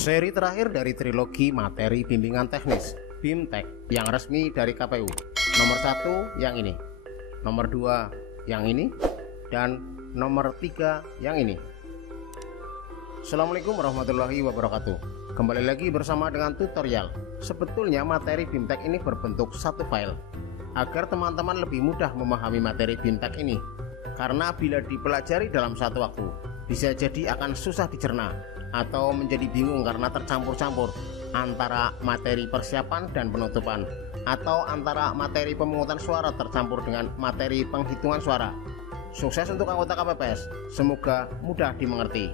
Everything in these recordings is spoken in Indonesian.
Seri terakhir dari trilogi materi bimbingan teknis BIMTEK yang resmi dari KPU. Nomor 1 yang ini, nomor 2 yang ini, dan nomor 3 yang ini. Assalamualaikum warahmatullahi wabarakatuh. Kembali lagi bersama dengan tutorial. Sebetulnya materi BIMTEK ini berbentuk satu file agar teman-teman lebih mudah memahami materi BIMTEK ini. Karena bila dipelajari dalam satu waktu, bisa jadi akan susah dicerna atau menjadi bingung karena tercampur-campur antara materi persiapan dan penutupan, atau antara materi pemungutan suara tercampur dengan materi penghitungan suara. Sukses untuk anggota KPPS, semoga mudah dimengerti.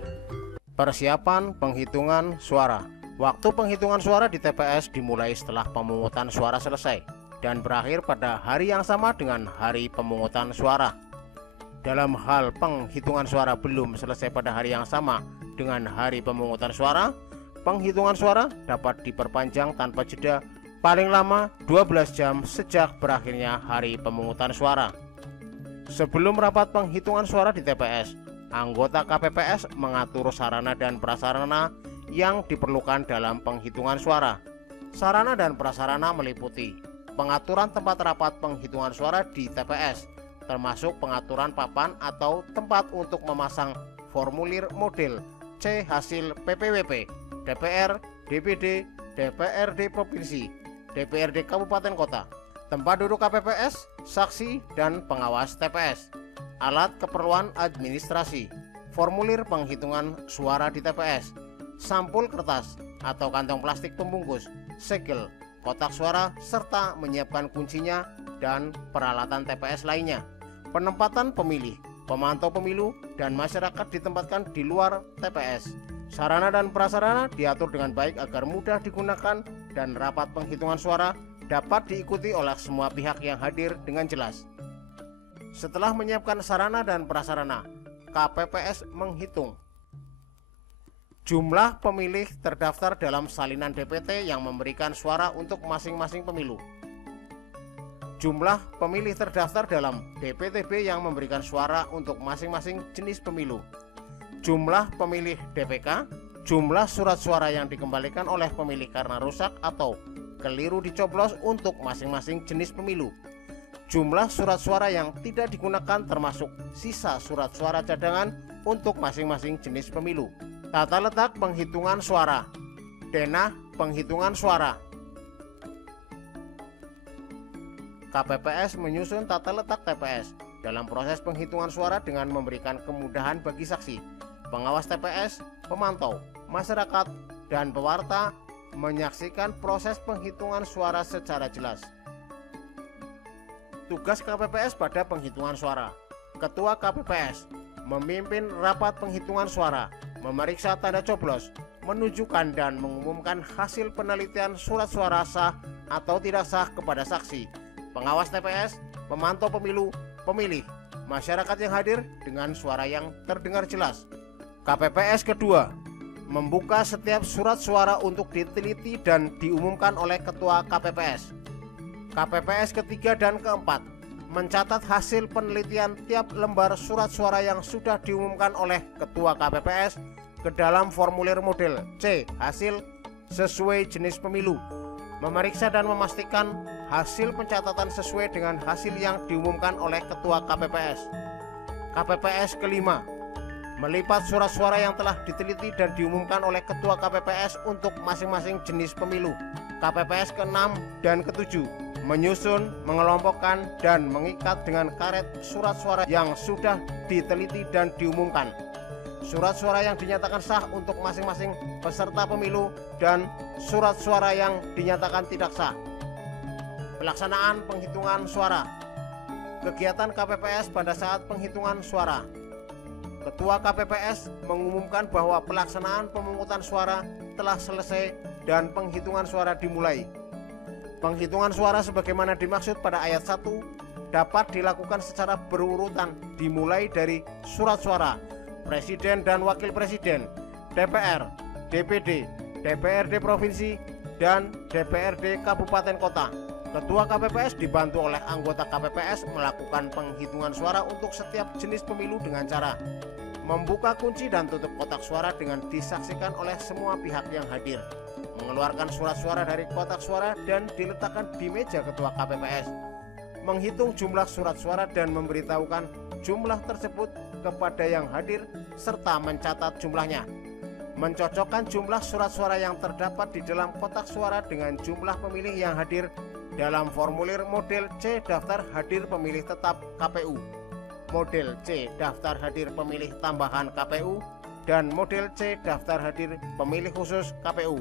Persiapan penghitungan suara. Waktu penghitungan suara di TPS dimulai setelah pemungutan suara selesai dan berakhir pada hari yang sama dengan hari pemungutan suara. Dalam hal penghitungan suara belum selesai pada hari yang sama dengan hari pemungutan suara, penghitungan suara dapat diperpanjang tanpa jeda paling lama 12 jam sejak berakhirnya hari pemungutan suara. Sebelum rapat penghitungan suara di TPS, anggota KPPS mengatur sarana dan prasarana yang diperlukan dalam penghitungan suara. Sarana dan prasarana meliputi pengaturan tempat rapat penghitungan suara di TPS, termasuk pengaturan papan atau tempat untuk memasang formulir model C hasil PPWP, DPR, DPD, DPRD Provinsi, DPRD Kabupaten Kota, tempat duduk KPPS, saksi, dan pengawas TPS, alat keperluan administrasi, formulir penghitungan suara di TPS, sampul kertas atau kantong plastik pembungkus, segel, kotak suara, serta menyiapkan kuncinya dan peralatan TPS lainnya. Penempatan pemilih, pemantau pemilu, dan masyarakat ditempatkan di luar TPS. Sarana dan prasarana diatur dengan baik agar mudah digunakan dan rapat penghitungan suara dapat diikuti oleh semua pihak yang hadir dengan jelas. Setelah menyiapkan sarana dan prasarana, KPPS menghitung jumlah pemilih terdaftar dalam salinan DPT yang memberikan suara untuk masing-masing pemilu, jumlah pemilih terdaftar dalam DPTB yang memberikan suara untuk masing-masing jenis pemilu, jumlah pemilih DPK, jumlah surat suara yang dikembalikan oleh pemilih karena rusak atau keliru dicoblos untuk masing-masing jenis pemilu, jumlah surat suara yang tidak digunakan termasuk sisa surat suara cadangan untuk masing-masing jenis pemilu. Tata letak penghitungan suara. Denah penghitungan suara. KPPS menyusun tata letak TPS dalam proses penghitungan suara dengan memberikan kemudahan bagi saksi, pengawas TPS, pemantau, masyarakat, dan pewarta menyaksikan proses penghitungan suara secara jelas. Tugas KPPS pada penghitungan suara. Ketua KPPS memimpin rapat penghitungan suara, memeriksa tanda coblos, menunjukkan dan mengumumkan hasil penelitian surat suara sah atau tidak sah kepada saksi, pengawas TPS, pemantau pemilu, pemilih, masyarakat yang hadir dengan suara yang terdengar jelas. KPPS kedua, membuka setiap surat suara untuk diteliti dan diumumkan oleh Ketua KPPS. KPPS ketiga dan keempat, mencatat hasil penelitian tiap lembar surat suara yang sudah diumumkan oleh Ketua KPPS ke dalam formulir model C hasil sesuai jenis pemilu, memeriksa dan memastikan hasil pencatatan sesuai dengan hasil yang diumumkan oleh Ketua KPPS. KPPS kelima, melipat surat suara yang telah diteliti dan diumumkan oleh Ketua KPPS untuk masing-masing jenis pemilu. KPPS ke-6 dan ke-7, menyusun, mengelompokkan, dan mengikat dengan karet surat suara yang sudah diteliti dan diumumkan, surat suara yang dinyatakan sah untuk masing-masing peserta pemilu, dan surat suara yang dinyatakan tidak sah. Pelaksanaan penghitungan suara. Kegiatan KPPS pada saat penghitungan suara. Ketua KPPS mengumumkan bahwa pelaksanaan pemungutan suara telah selesai dan penghitungan suara dimulai. Penghitungan suara sebagaimana dimaksud pada ayat 1 dapat dilakukan secara berurutan dimulai dari surat suara Presiden dan Wakil Presiden, DPR, DPD, DPRD Provinsi, dan DPRD Kabupaten Kota. Ketua KPPS dibantu oleh anggota KPPS melakukan penghitungan suara untuk setiap jenis pemilu dengan cara membuka kunci dan tutup kotak suara dengan disaksikan oleh semua pihak yang hadir, mengeluarkan surat suara dari kotak suara dan diletakkan di meja ketua KPPS, menghitung jumlah surat suara dan memberitahukan jumlah tersebut kepada yang hadir serta mencatat jumlahnya, mencocokkan jumlah surat suara yang terdapat di dalam kotak suara dengan jumlah pemilih yang hadir dalam formulir model C daftar hadir pemilih tetap KPU, model C daftar hadir pemilih tambahan KPU, dan model C daftar hadir pemilih khusus KPU.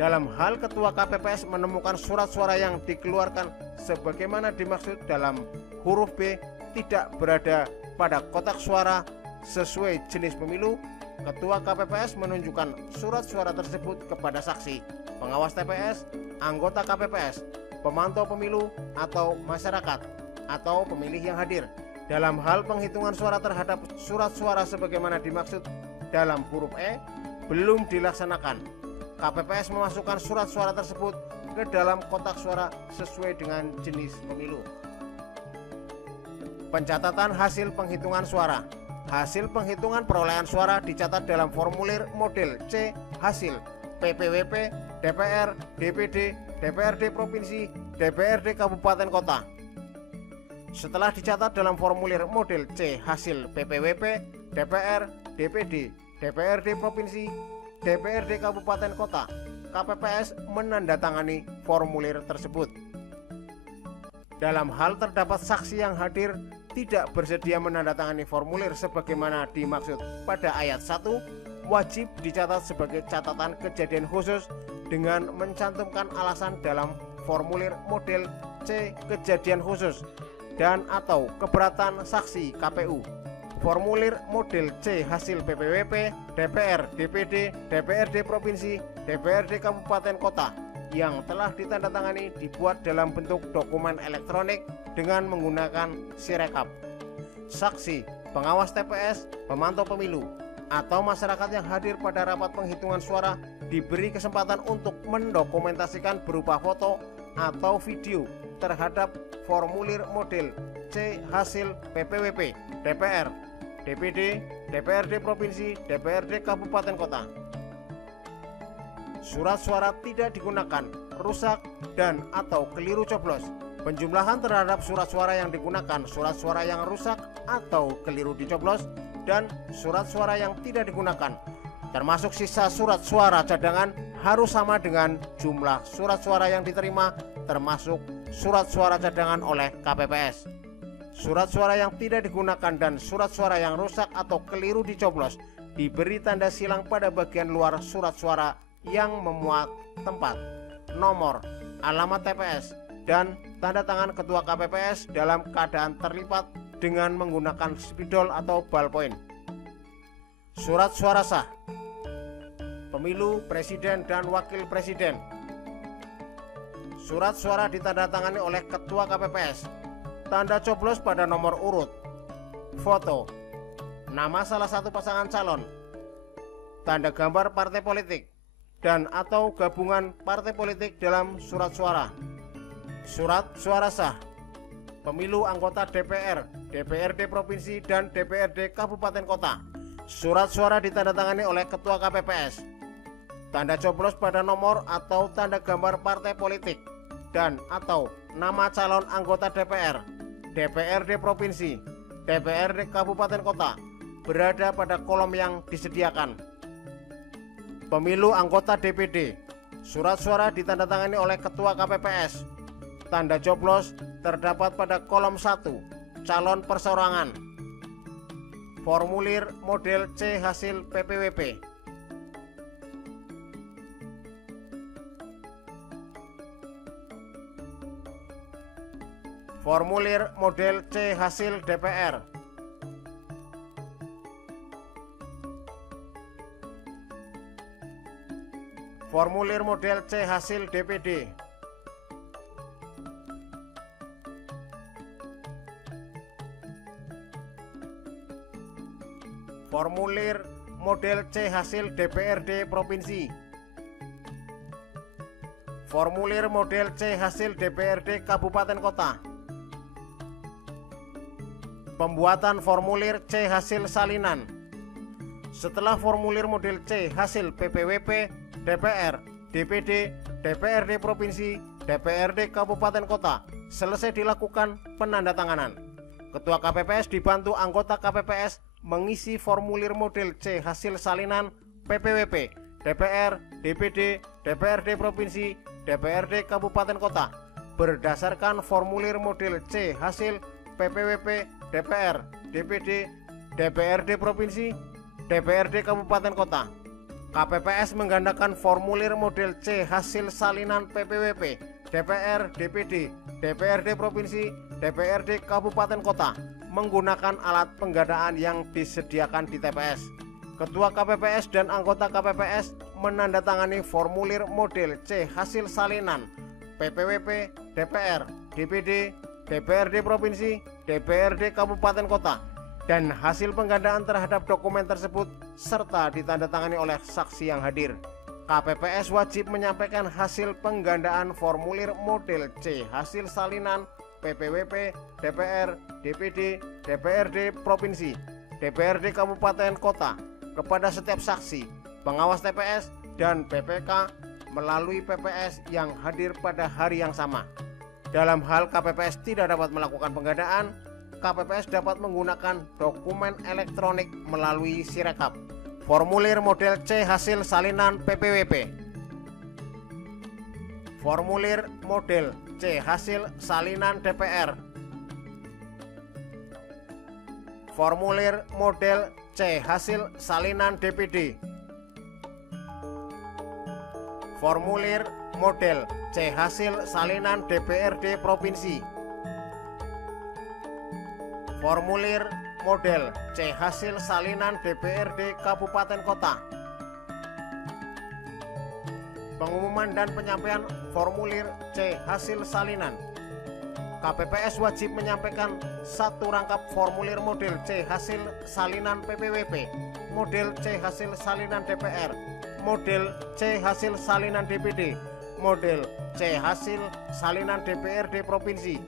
Dalam hal ketua KPPS menemukan surat suara yang dikeluarkan sebagaimana dimaksud dalam huruf B tidak berada pada kotak suara sesuai jenis pemilu, ketua KPPS menunjukkan surat suara tersebut kepada saksi, pengawas TPS, anggota KPPS, pemantau pemilu, atau masyarakat atau pemilih yang hadir. Dalam hal penghitungan suara terhadap surat suara sebagaimana dimaksud dalam huruf E belum dilaksanakan, KPPS memasukkan surat suara tersebut ke dalam kotak suara sesuai dengan jenis pemilu. Pencatatan hasil penghitungan suara. Hasil penghitungan perolehan suara dicatat dalam formulir model C hasil PPWP, DPR, DPD, DPRD Provinsi, DPRD Kabupaten Kota. Setelah dicatat dalam formulir model C hasil PPWP, DPR, DPD, DPRD Provinsi, DPRD Kabupaten Kota, KPPS menandatangani formulir tersebut. Dalam hal terdapat saksi yang hadir tidak bersedia menandatangani formulir sebagaimana dimaksud pada ayat 1, wajib dicatat sebagai catatan kejadian khusus dengan mencantumkan alasan dalam formulir model C kejadian khusus dan atau keberatan saksi KPU. Formulir model C hasil PPWP, DPR, DPD, DPRD Provinsi, DPRD Kabupaten Kota yang telah ditandatangani dibuat dalam bentuk dokumen elektronik dengan menggunakan Sirekap. Saksi, pengawas TPS, pemantau pemilu, atau masyarakat yang hadir pada rapat penghitungan suara diberi kesempatan untuk mendokumentasikan berupa foto atau video terhadap formulir model C hasil PPWP, DPR, DPD, DPRD Provinsi, DPRD Kabupaten Kota. Surat suara tidak digunakan, rusak, dan atau keliru coblos. Penjumlahan terhadap surat suara yang digunakan, surat suara yang rusak atau keliru dicoblos, dan surat suara yang tidak digunakan, termasuk sisa surat suara cadangan, harus sama dengan jumlah surat suara yang diterima, termasuk surat suara cadangan oleh KPPS. Surat suara yang tidak digunakan dan surat suara yang rusak atau keliru dicoblos diberi tanda silang pada bagian luar surat suara yang memuat tempat, nomor, alamat TPS, dan tanda tangan ketua KPPS dalam keadaan terlipat dengan menggunakan spidol atau ballpoint. Surat suara sah. Pemilu presiden dan wakil presiden. Surat suara ditandatangani oleh ketua KPPS. Tanda coblos pada nomor urut, foto, nama salah satu pasangan calon, tanda gambar partai politik, dan atau gabungan partai politik dalam surat suara. Surat suara sah. Pemilu anggota DPR, DPRD Provinsi, dan DPRD Kabupaten Kota. Surat suara ditandatangani oleh ketua KPPS. Tanda coblos pada nomor atau tanda gambar partai politik dan atau nama calon anggota DPR, DPRD Provinsi, DPRD Kabupaten Kota berada pada kolom yang disediakan. Pemilu anggota DPD. Surat suara ditandatangani oleh ketua KPPS. Tanda coblos terdapat pada kolom 1, calon perseorangan. Formulir model C hasil PPWP. Formulir model C hasil DPR. Formulir model C hasil DPD. Formulir model C hasil DPRD Provinsi. Formulir model C hasil DPRD Kabupaten Kota. Pembuatan formulir C hasil salinan. Setelah formulir model C hasil PPWP, DPR, DPD, DPRD Provinsi, DPRD Kabupaten Kota selesai dilakukan penandatanganan, Ketua KPPS dibantu anggota KPPS mengisi formulir model C hasil salinan PPWP, DPR, DPD, DPRD Provinsi, DPRD Kabupaten Kota berdasarkan formulir model C hasil PPWP, DPR, DPD, DPRD Provinsi, DPRD Kabupaten Kota. KPPS menggandakan formulir model C hasil salinan PPWP, DPR, DPD, DPRD Provinsi, DPRD Kabupaten Kota menggunakan alat penggandaan yang disediakan di TPS. Ketua KPPS dan anggota KPPS menandatangani formulir model C hasil salinan PPWP, DPR, DPD, DPRD Provinsi, DPRD Kabupaten Kota dan hasil penggandaan terhadap dokumen tersebut serta ditandatangani oleh saksi yang hadir. KPPS wajib menyampaikan hasil penggandaan formulir model C hasil salinan PPWP, DPR, DPD, DPRD Provinsi, DPRD Kabupaten Kota kepada setiap saksi, pengawas TPS, dan PPK melalui PPS yang hadir pada hari yang sama. Dalam hal KPPS tidak dapat melakukan penggandaan, KPPS dapat menggunakan dokumen elektronik melalui Sirekap. Formulir model C hasil salinan PPWP. Formulir model C hasil salinan DPR. Formulir model C hasil salinan DPD. Formulir model C hasil salinan DPRD Provinsi. Formulir model C hasil salinan DPRD Kabupaten Kota. Pengumuman dan penyampaian formulir C hasil salinan. KPPS wajib menyampaikan satu rangkap formulir model C hasil salinan PPWP, model C hasil salinan DPR, model C hasil salinan DPD, model C hasil salinan DPRD Provinsi,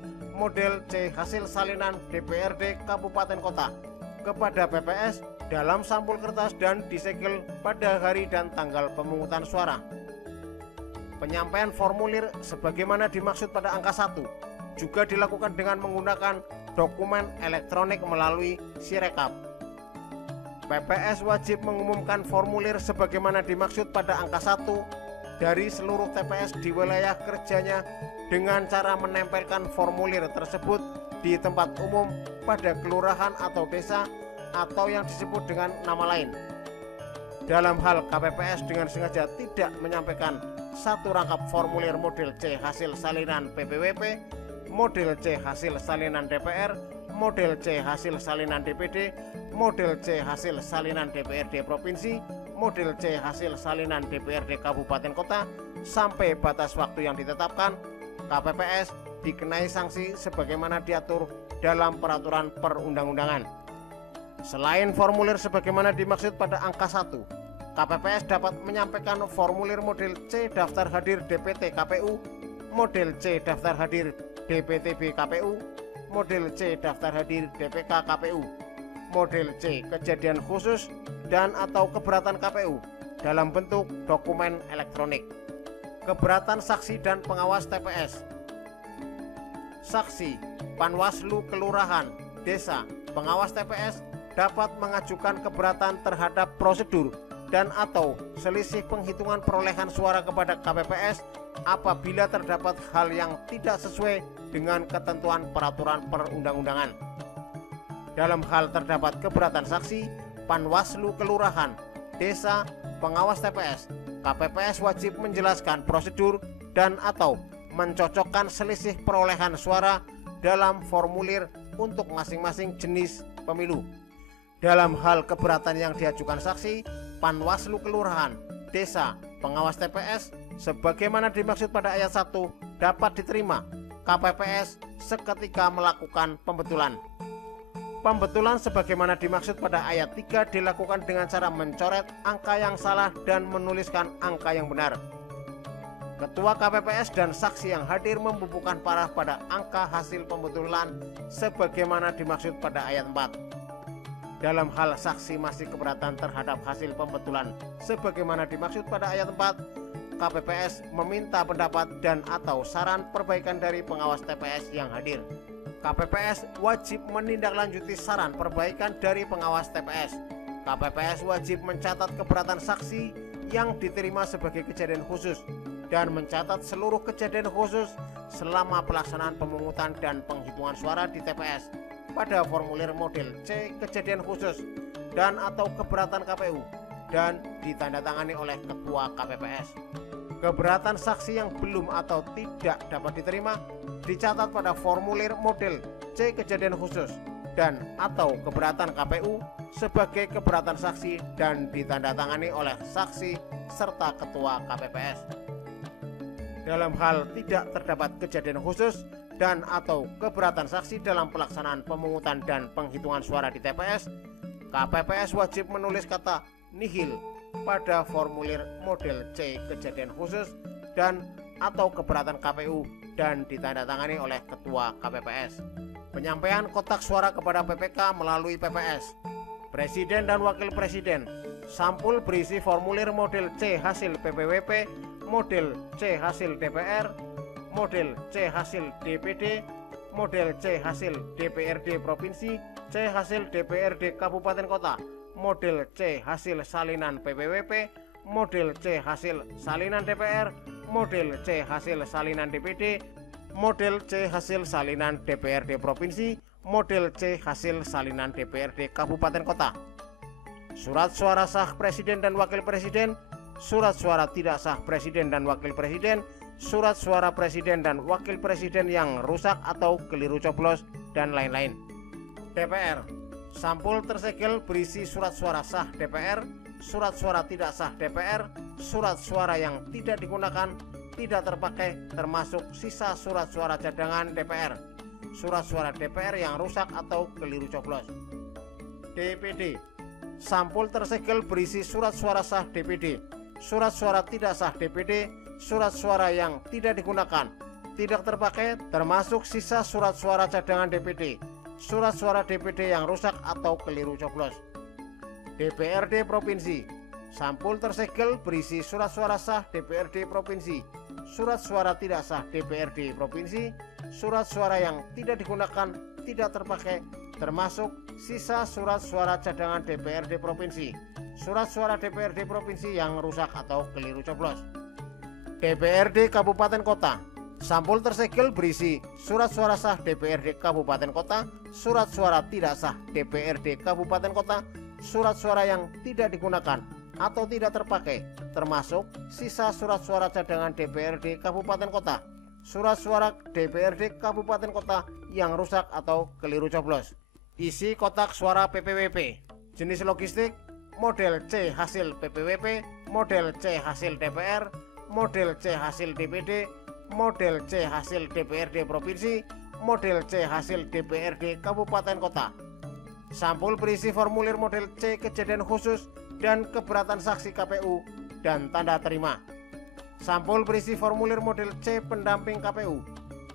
model C hasil salinan DPRD Kabupaten Kota kepada PPS dalam sampul kertas dan disegel pada hari dan tanggal pemungutan suara. Penyampaian formulir sebagaimana dimaksud pada angka 1 juga dilakukan dengan menggunakan dokumen elektronik melalui Sirekap. PPS wajib mengumumkan formulir sebagaimana dimaksud pada angka 1 dari seluruh TPS di wilayah kerjanya dengan cara menempelkan formulir tersebut di tempat umum pada kelurahan atau desa atau yang disebut dengan nama lain. Dalam hal KPPS dengan sengaja tidak menyampaikan satu rangkap formulir model C hasil salinan PPWP, model C hasil salinan DPR, model C hasil salinan DPD, model C hasil salinan DPRD Provinsi, model C hasil salinan DPRD Kabupaten Kota sampai batas waktu yang ditetapkan, KPPS dikenai sanksi sebagaimana diatur dalam peraturan perundang-undangan. Selain formulir sebagaimana dimaksud pada angka 1, KPPS dapat menyampaikan formulir model C daftar hadir DPT KPU, model C daftar hadir DPTB KPU, model C daftar hadir DPK KPU, model C kejadian khusus dan atau keberatan KPU dalam bentuk dokumen elektronik. Keberatan saksi dan pengawas TPS. Saksi, Panwaslu Kelurahan, Desa, pengawas TPS dapat mengajukan keberatan terhadap prosedur dan atau selisih penghitungan perolehan suara kepada KPPS apabila terdapat hal yang tidak sesuai dengan ketentuan peraturan perundang-undangan. Dalam hal terdapat keberatan saksi, Panwaslu Kelurahan, Desa, pengawas TPS, KPPS wajib menjelaskan prosedur dan atau mencocokkan selisih perolehan suara dalam formulir untuk masing-masing jenis pemilu. Dalam hal keberatan yang diajukan saksi, Panwaslu Kelurahan, Desa, pengawas TPS sebagaimana dimaksud pada ayat 1 dapat diterima KPPS seketika melakukan pembetulan. Pembetulan sebagaimana dimaksud pada ayat 3 dilakukan dengan cara mencoret angka yang salah dan menuliskan angka yang benar. Ketua KPPS dan saksi yang hadir membubuhkan paraf pada angka hasil pembetulan sebagaimana dimaksud pada ayat 4. Dalam hal saksi masih keberatan terhadap hasil pembetulan sebagaimana dimaksud pada ayat 4, KPPS meminta pendapat dan atau saran perbaikan dari pengawas TPS yang hadir. KPPS wajib menindaklanjuti saran perbaikan dari pengawas TPS. KPPS wajib mencatat keberatan saksi yang diterima sebagai kejadian khusus dan mencatat seluruh kejadian khusus selama pelaksanaan pemungutan dan penghitungan suara di TPS pada formulir model C kejadian khusus dan atau keberatan KPU dan ditandatangani oleh Ketua KPPS. Keberatan saksi yang belum atau tidak dapat diterima dicatat pada formulir model C kejadian khusus dan atau keberatan KPU sebagai keberatan saksi dan ditandatangani oleh saksi serta Ketua KPPS. Dalam hal tidak terdapat kejadian khusus dan atau keberatan saksi dalam pelaksanaan pemungutan dan penghitungan suara di TPS, KPPS wajib menulis kata nihil pada formulir model C kejadian khusus dan atau keberatan KPU dan ditandatangani oleh Ketua KPPS. Penyampaian kotak suara kepada PPK melalui PPS. Presiden dan Wakil Presiden. Sampul berisi formulir model C hasil PPWP, model C hasil DPR, model C hasil DPD, model C hasil DPRD Provinsi, C hasil DPRD Kabupaten Kota, model C hasil salinan PPWP, model C hasil salinan DPR, model C hasil salinan DPD, model C hasil salinan DPRD Provinsi, model C hasil salinan DPRD Kabupaten Kota. Surat suara sah Presiden dan Wakil Presiden, surat suara tidak sah Presiden dan Wakil Presiden, surat suara Presiden dan Wakil Presiden yang rusak atau keliru coblos, dan lain-lain. DPR. Sampul tersegel berisi surat suara sah DPR, surat suara tidak sah DPR, surat suara yang tidak digunakan, tidak terpakai, termasuk sisa surat suara cadangan DPR, surat suara DPR yang rusak atau keliru coblos. DPD. Sampul tersegel berisi surat suara sah DPD, surat suara tidak sah DPD, surat suara yang tidak digunakan, tidak terpakai, termasuk sisa surat suara cadangan DPD, surat suara DPD yang rusak atau keliru coblos. DPRD Provinsi. Sampul tersegel berisi surat suara sah DPRD Provinsi, surat suara tidak sah DPRD Provinsi, surat suara yang tidak digunakan, tidak terpakai, termasuk sisa surat suara cadangan DPRD Provinsi, surat suara DPRD Provinsi yang rusak atau keliru coblos. DPRD Kabupaten Kota. Sampul tersegel berisi surat suara sah DPRD Kabupaten Kota, surat suara tidak sah DPRD Kabupaten Kota, surat suara yang tidak digunakan atau tidak terpakai, termasuk sisa surat suara cadangan DPRD Kabupaten Kota, surat suara DPRD Kabupaten Kota yang rusak atau keliru coblos. Isi kotak suara PPWP. Jenis logistik, model C hasil PPWP, model C hasil DPR, model C hasil DPD, model C hasil DPRD Provinsi, model C hasil DPRD Kabupaten Kota. Sampul berisi formulir model C kejadian khusus dan keberatan saksi KPU dan tanda terima. Sampul berisi formulir model C pendamping KPU,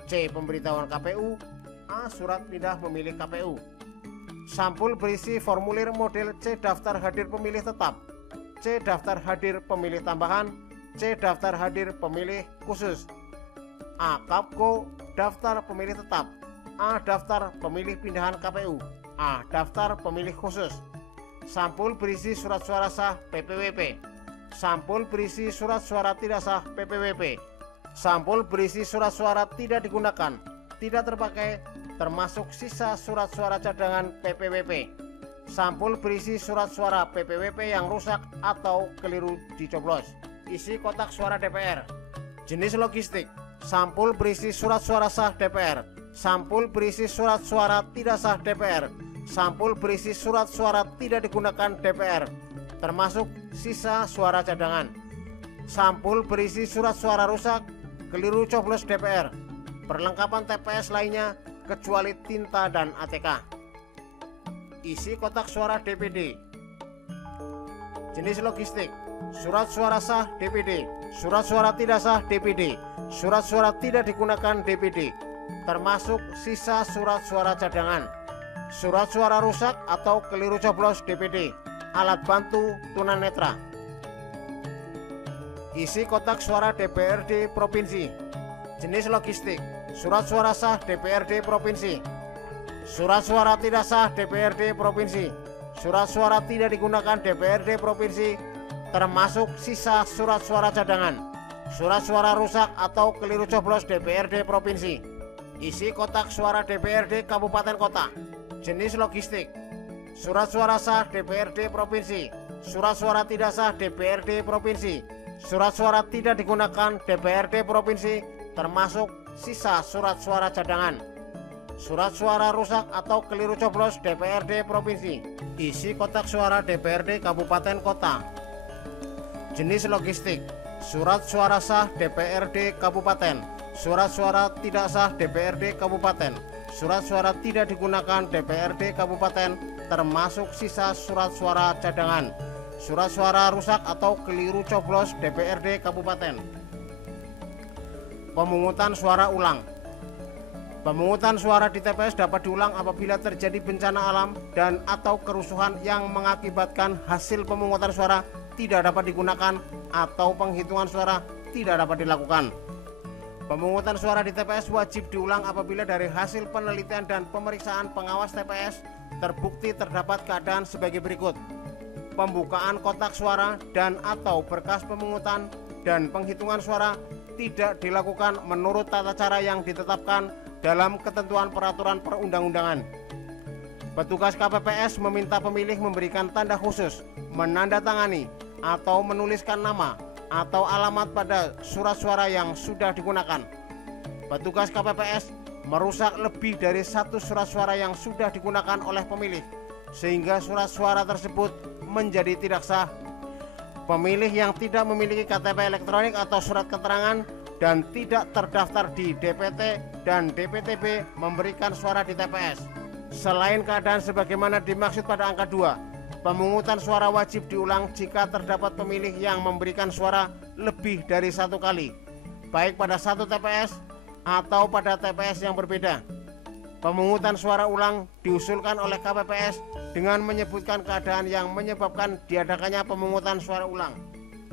C pemberitahuan KPU, A surat pindah memilih KPU. Sampul berisi formulir model C daftar hadir pemilih tetap, C daftar hadir pemilih tambahan, C daftar hadir pemilih khusus, A Kapko daftar pemilih tetap, A daftar pemilih pindahan KPU, A daftar pemilih khusus. Sampul berisi surat suara sah PPWP. Sampul berisi surat suara tidak sah PPWP. Sampul berisi surat suara tidak digunakan, tidak terpakai, termasuk sisa surat suara cadangan PPWP. Sampul berisi surat suara PPWP yang rusak atau keliru dicoblos. Isi kotak suara DPR. Jenis logistik. Sampul berisi surat suara sah DPR. Sampul berisi surat suara tidak sah DPR. Sampul berisi surat suara tidak digunakan DPR, termasuk sisa suara cadangan. Sampul berisi surat suara rusak, keliru coblos DPR. Perlengkapan TPS lainnya kecuali tinta dan ATK. Isi kotak suara DPD. Jenis logistik. surat suara sah DPD, surat suara tidak sah DPD, surat suara tidak digunakan DPD, termasuk sisa surat suara cadangan, surat suara rusak atau keliru coblos DPD, alat bantu tunanetra. Isi kotak suara DPRD Provinsi. Jenis logistik, surat suara sah DPRD Provinsi, surat suara tidak sah DPRD Provinsi, surat suara tidak digunakan DPRD Provinsi, termasuk sisa surat suara cadangan, surat suara rusak atau keliru coblos DPRD Provinsi. Isi kotak suara DPRD Kabupaten Kota. Jenis logistik, surat suara sah DPRD Provinsi, surat suara tidak sah DPRD Provinsi, surat suara tidak digunakan DPRD Provinsi, termasuk sisa surat suara cadangan, surat suara rusak atau keliru coblos DPRD Provinsi. Isi kotak suara DPRD Kabupaten Kota. Jenis logistik, surat suara sah DPRD Kabupaten, surat suara tidak sah DPRD Kabupaten, surat suara tidak digunakan DPRD Kabupaten, termasuk sisa surat suara cadangan, surat suara rusak atau keliru coblos DPRD Kabupaten. Pemungutan suara ulang. Pemungutan suara di TPS dapat diulang apabila terjadi bencana alam dan atau kerusuhan yang mengakibatkan hasil pemungutan suara tidak dapat digunakan atau penghitungan suara tidak dapat dilakukan. Pemungutan suara di TPS wajib diulang apabila dari hasil penelitian dan pemeriksaan pengawas TPS terbukti terdapat keadaan sebagai berikut: pembukaan kotak suara dan atau berkas pemungutan dan penghitungan suara tidak dilakukan menurut tata cara yang ditetapkan dalam ketentuan peraturan perundang-undangan. Petugas KPPS meminta pemilih memberikan tanda khusus, menandatangani atau menuliskan nama atau alamat pada surat suara yang sudah digunakan. Petugas KPPS merusak lebih dari satu surat suara yang sudah digunakan oleh pemilih, sehingga surat suara tersebut menjadi tidak sah. Pemilih yang tidak memiliki KTP elektronik atau surat keterangan dan tidak terdaftar di DPT dan DPTB memberikan suara di TPS. Selain keadaan sebagaimana dimaksud pada angka 2, pemungutan suara wajib diulang jika terdapat pemilih yang memberikan suara lebih dari satu kali, baik pada satu TPS atau pada TPS yang berbeda. Pemungutan suara ulang diusulkan oleh KPPS dengan menyebutkan keadaan yang menyebabkan diadakannya pemungutan suara ulang.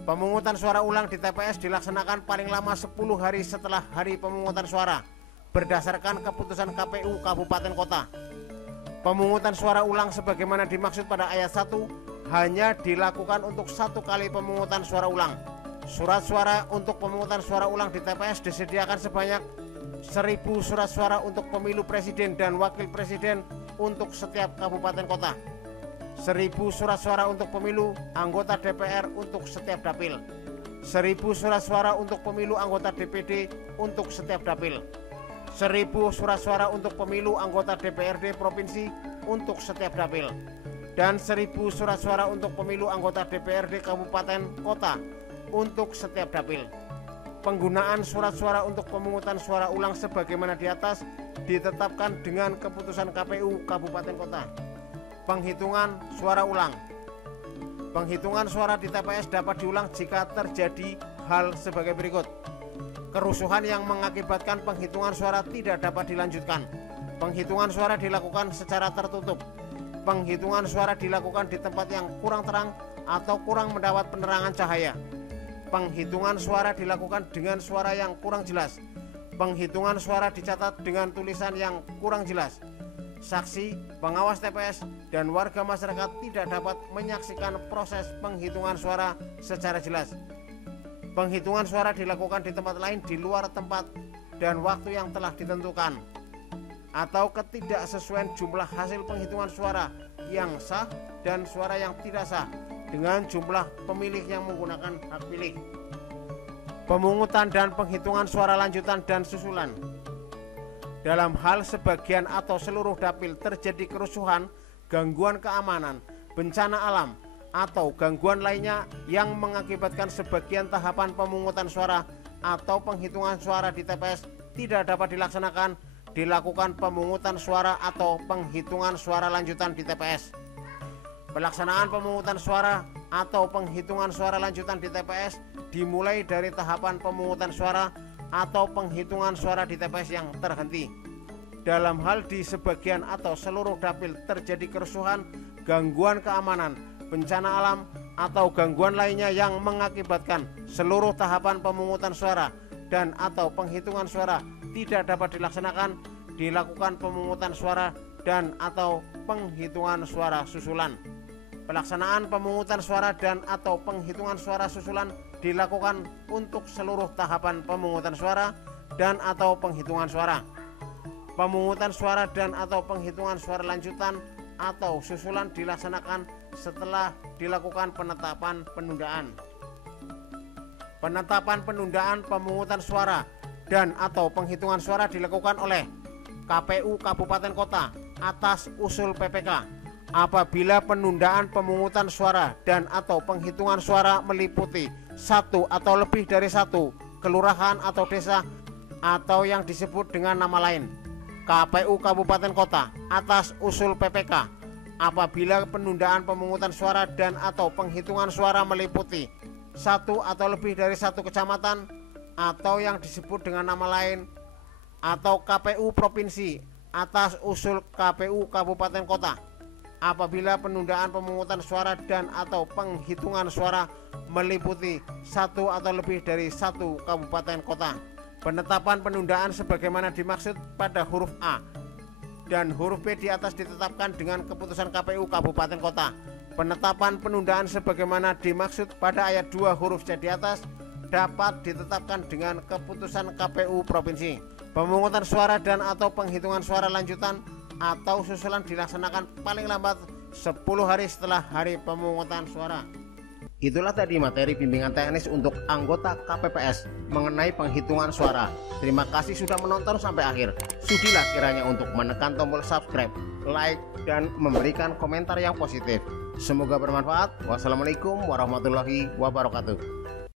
Pemungutan suara ulang di TPS dilaksanakan paling lama 10 hari setelah hari pemungutan suara berdasarkan keputusan KPU Kabupaten Kota. Pemungutan suara ulang sebagaimana dimaksud pada ayat 1 hanya dilakukan untuk satu kali pemungutan suara ulang. Surat suara untuk pemungutan suara ulang di TPS disediakan sebanyak 1.000 surat suara untuk pemilu presiden dan wakil presiden untuk setiap kabupaten kota, 1.000 surat suara untuk pemilu anggota DPR untuk setiap dapil, 1.000 surat suara untuk pemilu anggota DPD untuk setiap dapil, 1.000 surat suara untuk pemilu anggota DPRD provinsi untuk setiap dapil, dan 1.000 surat suara untuk pemilu anggota DPRD kabupaten kota untuk setiap dapil. Penggunaan surat suara untuk pemungutan suara ulang sebagaimana di atas ditetapkan dengan keputusan KPU Kabupaten Kota. Penghitungan suara ulang. Penghitungan suara di TPS dapat diulang jika terjadi hal sebagai berikut: kerusuhan yang mengakibatkan penghitungan suara tidak dapat dilanjutkan, penghitungan suara dilakukan secara tertutup, penghitungan suara dilakukan di tempat yang kurang terang atau kurang mendapat penerangan cahaya, penghitungan suara dilakukan dengan suara yang kurang jelas, penghitungan suara dicatat dengan tulisan yang kurang jelas, saksi, pengawas TPS, dan warga masyarakat tidak dapat menyaksikan proses penghitungan suara secara jelas. Penghitungan suara dilakukan di tempat lain di luar tempat dan waktu yang telah ditentukan, atau ketidaksesuaian jumlah hasil penghitungan suara yang sah dan suara yang tidak sah dengan jumlah pemilih yang menggunakan hak pilih. Pemungutan dan penghitungan suara lanjutan dan susulan. Dalam hal sebagian atau seluruh dapil terjadi kerusuhan, gangguan keamanan, bencana alam, atau gangguan lainnya yang mengakibatkan sebagian tahapan pemungutan suara atau penghitungan suara di TPS tidak dapat dilaksanakan, dilakukan pemungutan suara atau penghitungan suara lanjutan di TPS. Pelaksanaan pemungutan suara atau penghitungan suara lanjutan di TPS dimulai dari tahapan pemungutan suara atau penghitungan suara di TPS yang terhenti. Dalam hal di sebagian atau seluruh dapil terjadi kerusuhan, gangguan keamanan, bencana alam, atau gangguan lainnya yang mengakibatkan seluruh tahapan pemungutan suara dan atau penghitungan suara tidak dapat dilaksanakan, dilakukan pemungutan suara dan atau penghitungan suara susulan. Pelaksanaan pemungutan suara dan atau penghitungan suara susulan dilakukan untuk seluruh tahapan pemungutan suara dan atau penghitungan suara. Pemungutan suara dan atau penghitungan suara lanjutan atau susulan dilaksanakan setelah dilakukan penetapan penundaan. Penetapan penundaan pemungutan suara dan atau penghitungan suara dilakukan oleh KPU Kabupaten Kota atas usul PPK apabila penundaan pemungutan suara dan atau penghitungan suara meliputi satu atau lebih dari satu kelurahan atau desa atau yang disebut dengan nama lain. KPU Kabupaten Kota atas usul PPK apabila penundaan pemungutan suara dan atau penghitungan suara meliputi satu atau lebih dari satu kecamatan atau yang disebut dengan nama lain, atau KPU Provinsi atas usul KPU Kabupaten Kota apabila penundaan pemungutan suara dan atau penghitungan suara meliputi satu atau lebih dari satu kabupaten kota. Penetapan penundaan sebagaimana dimaksud pada huruf A dan huruf B di atas ditetapkan dengan keputusan KPU Kabupaten Kota. Penetapan penundaan sebagaimana dimaksud pada ayat 2 huruf C di atas dapat ditetapkan dengan keputusan KPU Provinsi. Pemungutan suara dan atau penghitungan suara lanjutan atau susulan dilaksanakan paling lambat 10 hari setelah hari pemungutan suara. Itulah tadi materi bimbingan teknis untuk anggota KPPS mengenai penghitungan suara. Terima kasih sudah menonton sampai akhir. Sudilah kiranya untuk menekan tombol subscribe, like, dan memberikan komentar yang positif. Semoga bermanfaat. Wassalamualaikum warahmatullahi wabarakatuh.